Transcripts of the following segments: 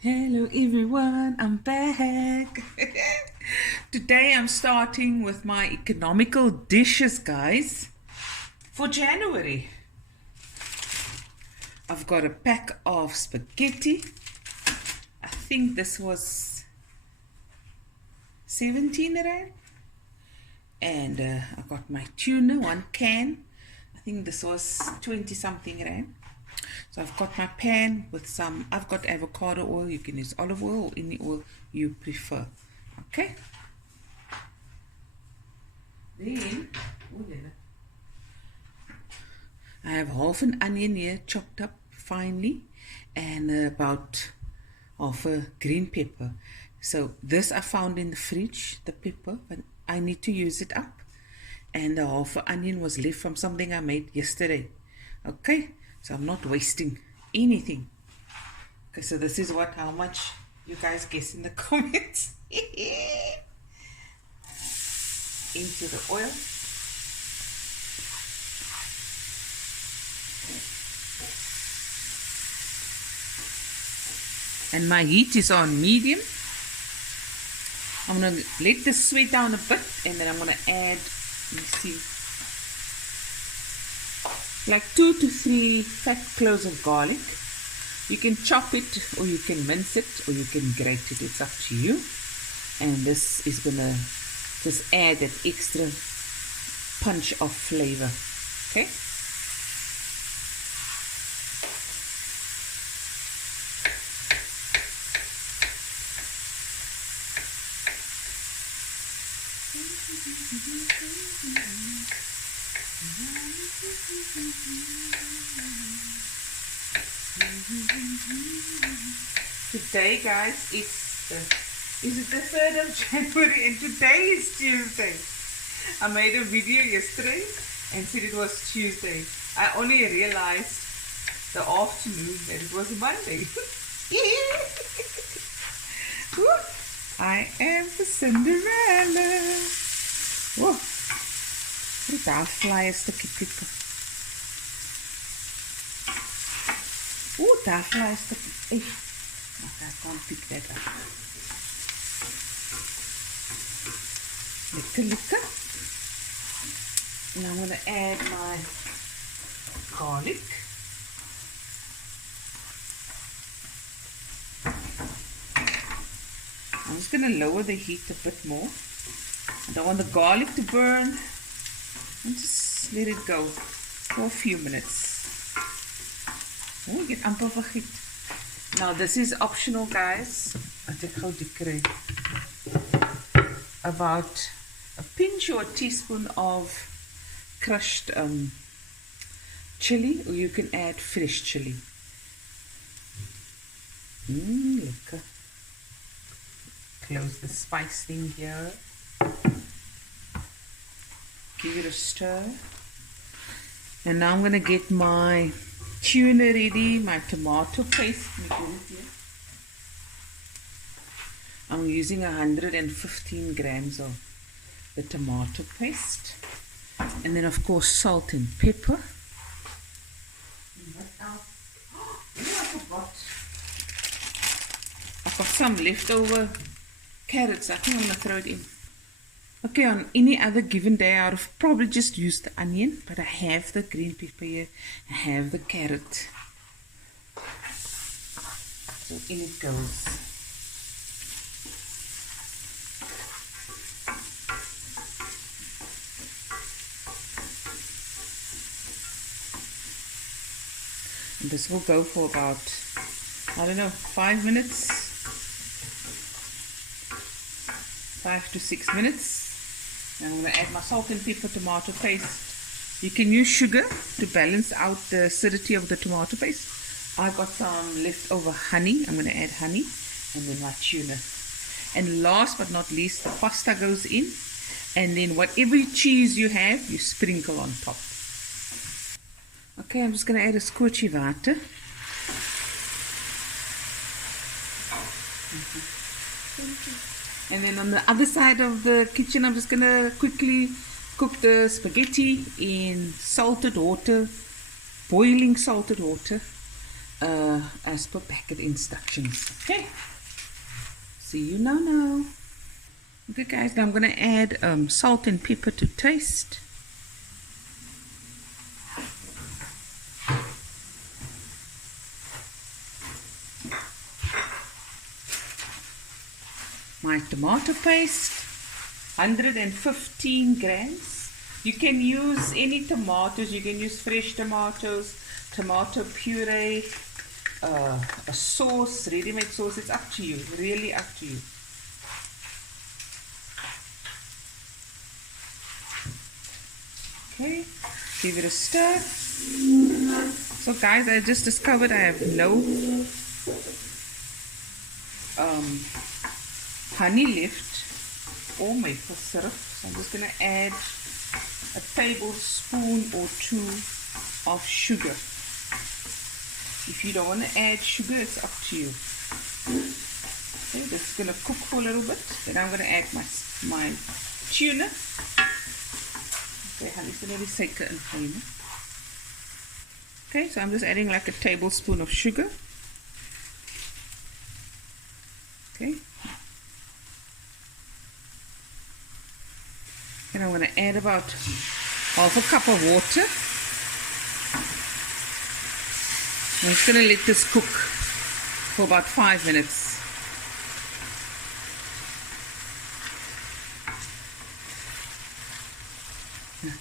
Hello everyone, I'm back. Today I'm starting with my economical dishes, guys, for January. I've got a pack of spaghetti. I think this was 17 rand. And I got my tuna, 1 can. I think this was 20 something rand. So I've got my pan with some, I've got avocado oil. You can use olive oil or any oil you prefer. Okay. Then, I have half an onion here chopped up finely and about half a green pepper. So this I found in the fridge, the pepper, but I need to use it up. And the half an onion was left from something I made yesterday. Okay. So I'm not wasting anything. Okay, so this is how much you guys guess in the comments. Into the oil. And my heat is on medium. I'm going to let this sweat down a bit and then I'm going to add, let me see, like 2 to 3 fat cloves of garlic. You can chop it or you can mince it or you can grate it. It's up to you. And this is going to just add that extra punch of flavor. Okay. Today, guys, is it the 3rd of January and today is Tuesday. I made a video yesterday and said it was Tuesday. I only realized the afternoon that it was Monday. I am the Cinderella. Whoa. Daar fly een stukje pieper. Daar fly een stukje. I can't pick that up. Lekker. And I'm going to add my garlic. I'm just going to lower the heat a bit more. I don't want the garlic to burn. And just let it go for a few minutes. Oh, get amper vergiet. Now this is optional, guys. I take how to about a pinch or a teaspoon of crushed chili, or you can add fresh chili. Lekker. Close the spice thing here. Give it a stir. And now I'm going to get my tuna ready, my tomato paste. I'm using 115 grams of the tomato paste. And then, of course, salt and pepper. I've got some leftover carrots. I think I'm going to throw it in. Okay, on any other given day, I would have probably just used the onion, but I have the green pepper here, I have the carrot. So in it goes. And this will go for about, I don't know, 5 minutes. 5 to 6 minutes. And I'm going to add my salt and pepper tomato paste. You can use sugar to balance out the acidity of the tomato paste. I got some leftover honey. I'm going to add honey and then my tuna. And last but not least, the pasta goes in. And then whatever cheese you have, you sprinkle on top. Okay, I'm just going to add a squirty water. And then on the other side of the kitchen, I'm just going to quickly cook the spaghetti in salted water, boiling salted water. as per packet instructions. Okay, see you now. Okay guys, now I'm going to add salt and pepper to taste. My tomato paste, 115 grams. You can use any tomatoes. You can use fresh tomatoes, tomato puree, a sauce, ready-made sauce. It's up to you, really up to you. Okay, give it a stir. So guys, I just discovered I have no honey left or maple syrup, so I'm just going to add a tablespoon or two of sugar. If you don't want to add sugar, it's up to you. Okay, this is going to cook for a little bit. Then I'm going to add my tuna. Okay, honey's going to be seker and fine. Okay, so I'm just adding like a tablespoon of sugar. Okay. And I'm going to add about half a cup of water. I'm just going to let this cook for about 5 minutes.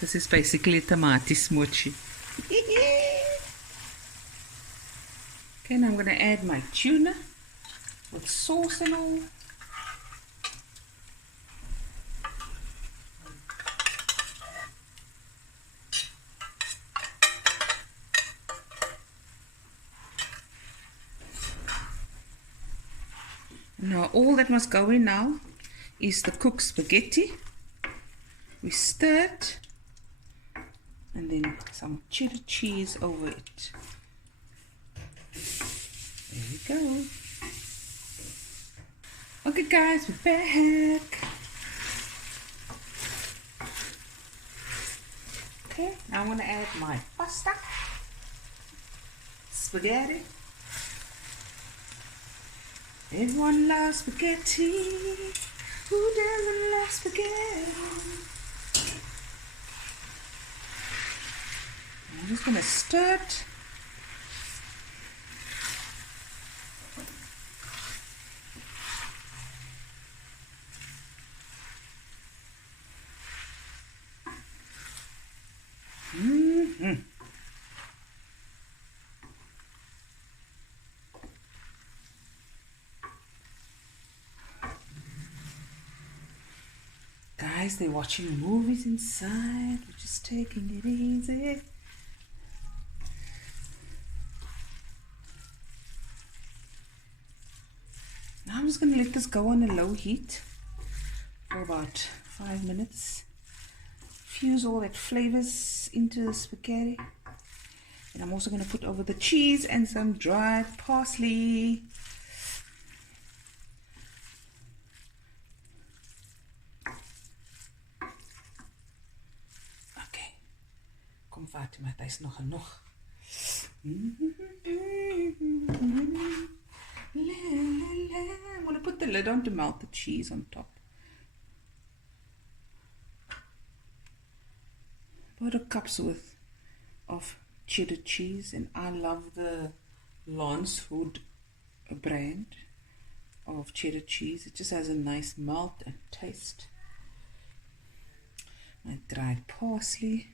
This is basically tomato smoochy. Okay, now I'm going to add my tuna with sauce and all. Now all that must go in now is the cooked spaghetti. We stir it and then some cheddar cheese over it. There we go. Okay guys, we're back. Okay, now I'm going to add my pasta, spaghetti. Everyone loves spaghetti. Who doesn't love spaghetti? I'm just going to stir it. Guys, they're watching movies inside. We're just taking it easy. Now I'm just going to let this go on a low heat for about 5 minutes. Fuse all that flavors into the spaghetti. And I'm also going to put over the cheese and some dried parsley. Kom Fatima, het is nog genoeg. I'm going to put the lid on to melt the cheese on top. About a cup's worth of cheddar cheese, and I love the Lance Food brand of cheddar cheese. It just has a nice melt and taste. My dried parsley.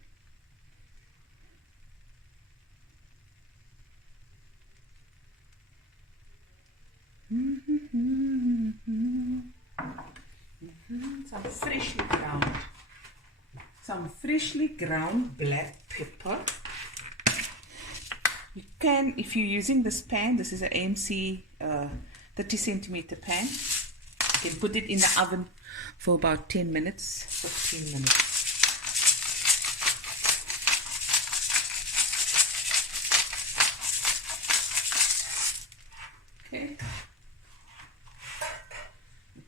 Some freshly ground black pepper. You can, if you're using this pan, this is an AMC 30 centimeter pan, you can put it in the oven for about 10 minutes, 15 minutes. Okay.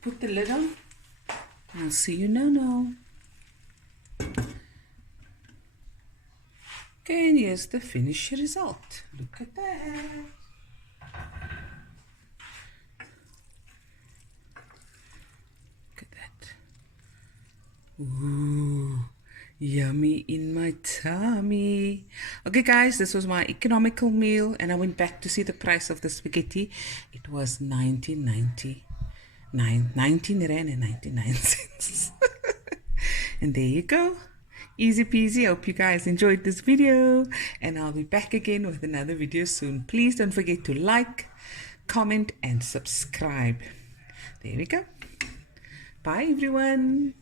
Put the lid on. I'll see you now. Okay, and here's the finished result. Look at that. Ooh, yummy in my tummy. Okay, guys, this was my economical meal, and I went back to see the price of the spaghetti. It was 19 rand and 99 cents. And there you go. Easy peasy. Hope you guys enjoyed this video, and I'll be back again with another video soon. Please don't forget to like, comment, and subscribe. There we go. Bye, everyone.